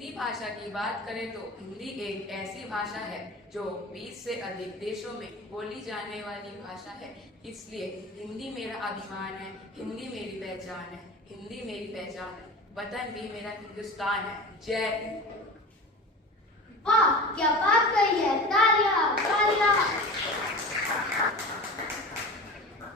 हिंदी भाषा की बात करें तो हिंदी एक ऐसी भाषा है जो 20 से अधिक देशों में बोली जाने वाली भाषा है। इसलिए हिंदी मेरा अभिमान है, हिंदी मेरी पहचान है, हिंदी मेरी पहचान है, वतन भी मेरा हिंदुस्तान है। जय हिंद। वाह, क्या बात कही है, तालियां तालियां।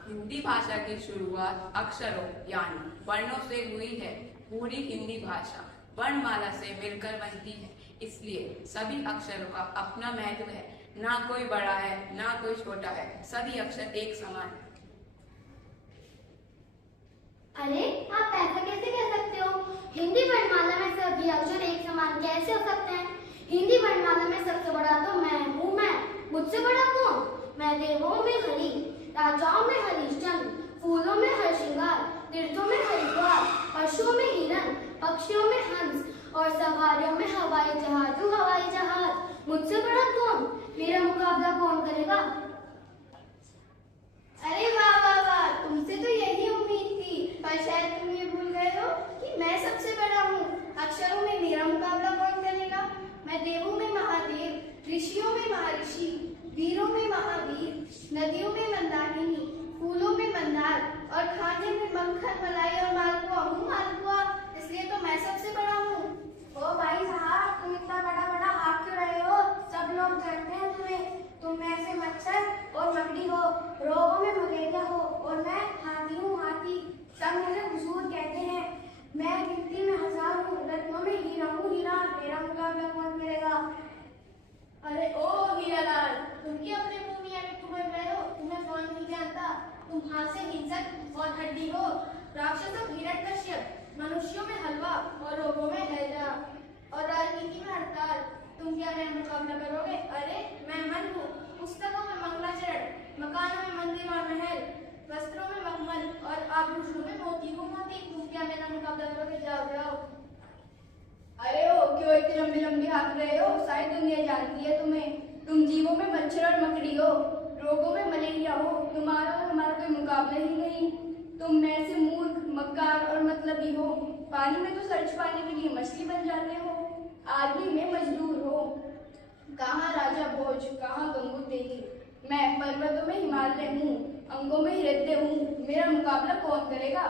हिंदी भाषा की शुरुआत अक्षरों यानी वर्णों से हुई है। पूरी हिंदी भाषा वर्णमाला से मिलकर बनती है, इसलिए सभी अक्षरों का अपना महत्व है। ना कोई बड़ा है, ना कोई छोटा है, सभी अक्षर एक समान है। अरे, आप ऐसा कैसे कह सकते हो? हिंदी वर्णमाला में सभी अक्षर एक समान कैसे हो सकते हैं? हिंदी वर्णमाला में सबसे बड़ा तो मैं हूँ। मैं, मुझसे बड़ा कौन? मैं देवों में हरि, राजाओं में हरिश्चंद्र, फूलों में हरश्रृंगार, तीर्थों में हरिद्वार, पशुओं में हिरण, पक्षियों में हंस और सवारियों में हवाई जहाज हूँ, हवाई जहाज। मुझसे बड़ा कौन? मेरा मुकाबला कौन करेगा? अरे वाह वाह वाह, तुमसे तो यही उम्मीद थी, पर शायद तुम ये भूल गए हो कि मैं सबसे बड़ा हूँ। अक्षरों में मेरा मुकाबला कौन करेगा? मैं देवों में महादेव, ऋषियों में महर्षि, वीरों में महावीर, नदियों में मंदाकिनी, फूलों में मंदार और खाने में मक्खन, मलाई और मालपुआ हूँ, मालपुआ। इसलिए तो मैं सबसे बड़ा हूँ। ओ भाई साहब, तुम इतना बड़ा बड़ा हाथ क्यों रहे हो? सब लोग जानते हैं तुम्हें। तुम ऐसे मच्छर और मकड़ी हो, रोगों में मलेरिया हो, और मैं हाथी हूँ, हाथी। सब मुझे हुजूर कहते हैं। मैं गिनती में 1000 हूँ, रत्नों में हीरा हूँ, हीरा। मेरा मुकाबला कौन करेगा? अरे ओ हीरालाल, तुम क्या अपने मुंह में आके तुम्हें रहे हो? तुम्हें कौन नहीं जानता? तुम हाथ से हिंसक और हड्डी हो, राक्षस और हिरण्यकश्यप, मनुष्यों में हलवा और रोगों में हैजा और राजनीति में हड़ताल। तुम क्या मेरा मुकाबला करोगे? अरे मैं मन हूँ, पुस्तकों में मंगलाचरण, मकानों में मंदिर और महल, वस्त्रों में मखमल और आभूषणों में मोती हूँ, मोती। तुम क्या मेरा मुकाबला करोगे? जाओ जाओ। अरे ओ, क्यों इतनी लंबी लंबी हाथ रहे हो? सारी दुनिया जानती है तुम्हें। तुम जीवों में मच्छर और मकड़ी हो, रोगों में मलेरिया हो। तुम्हारा और हमारा कोई मुकाबला ही नहीं। तुम मेरे से मूर्ख, मक्कार और मतलबी हो। पानी में तो सर्च पाने के लिए मछली बन जाते हो, आदमी में मजदूर हो। कहाँ राजा भोज, कहाँ गंगू तेली। मैं पर्वतों में हिमालय हूँ, अंगों में हृदय हूँ। मेरा मुकाबला कौन करेगा?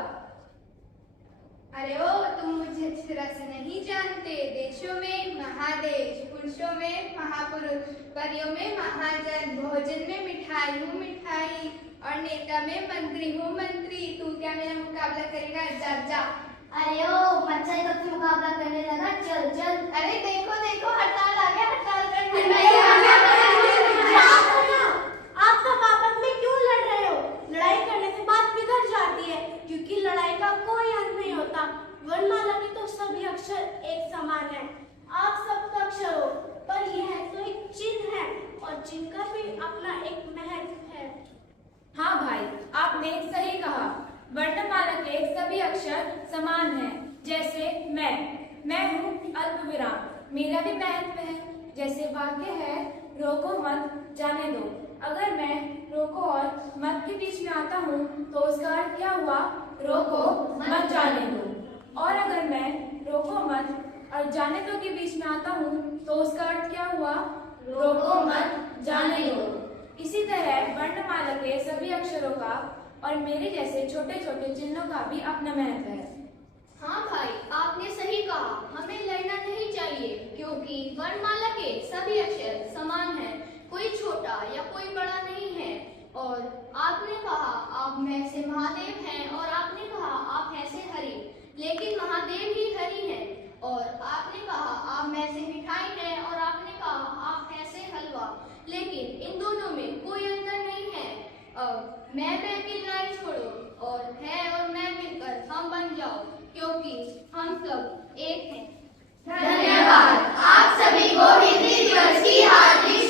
अरे ओ, तुम मुझे अच्छी तरह से नहीं जानते। देशों में महादेश, पुरुषों में महापुरुष, परियों में महाजन, भोजन में मिठाई हूँ, मिठाई, और नेता में मंत्री हूँ, मंत्री। तू क्या मेरा मुकाबला करेगा? जा जा। अरे ओ, मच्छर का तू मुकाबला करने लगा, चल चल। अरे देखो देखो, हड़ताल आ गया, हड़ताल करने। आप सब आपस में क्यों लड़ रहे हो? लड़ाई करने से बात बिगड़ जाती है, क्योंकि लड़ाई का कोई अंत नहीं होता। वर्णमाला में तो सभी अक्षर एक समान है। आप सब तो अक्षर हो, पर यह तो एक चिन्ह है, और चिन्ह का भी अपना एक महत्व है। हाँ भाई, आपने सही कहा। वर्णमाला के सभी अक्षर समान हैं। जैसे मैं हूँ अल्पविराम, मेरा भी महत्व है। जैसे वाक्य है, रोको मत जाने दो। अगर मैं रोको और मत के बीच में आता हूँ तो उसका अर्थ क्या हुआ? रोको मत जाने दो। और अगर मैं रोको मत और जाने दो के बीच में आता हूँ तो उसका अर्थ क्या हुआ? रोको मत जाने दो। इसी तरह वर्णमाला के सभी अक्षरों का और मेरे जैसे छोटे छोटे चिन्हों का भी अपना महत्व है। हाँ भाई, आपने सही कहा। हमें लड़ना नहीं चाहिए, क्योंकि वर्णमाला के सभी अक्षर समान हैं। कोई छोटा या कोई बड़ा नहीं है। और आपने कहा आप में से महादेव हैं, और आपने कहा आप हैं से हरि, लेकिन महादेव ही हरि हैं। और आपने कहा आप में से मिठाई है, और आपने कहा आप हैं से हलवा, लेकिन इन दोनों में कोई अंतर नहीं है। अब मैं की लड़ाई छोड़ो, और है और मैं मिलकर हम बन जाओ, क्योंकि हम सब एक हैं। धन्यवाद। आप सभी को हिंदी दिवस की हार्दिक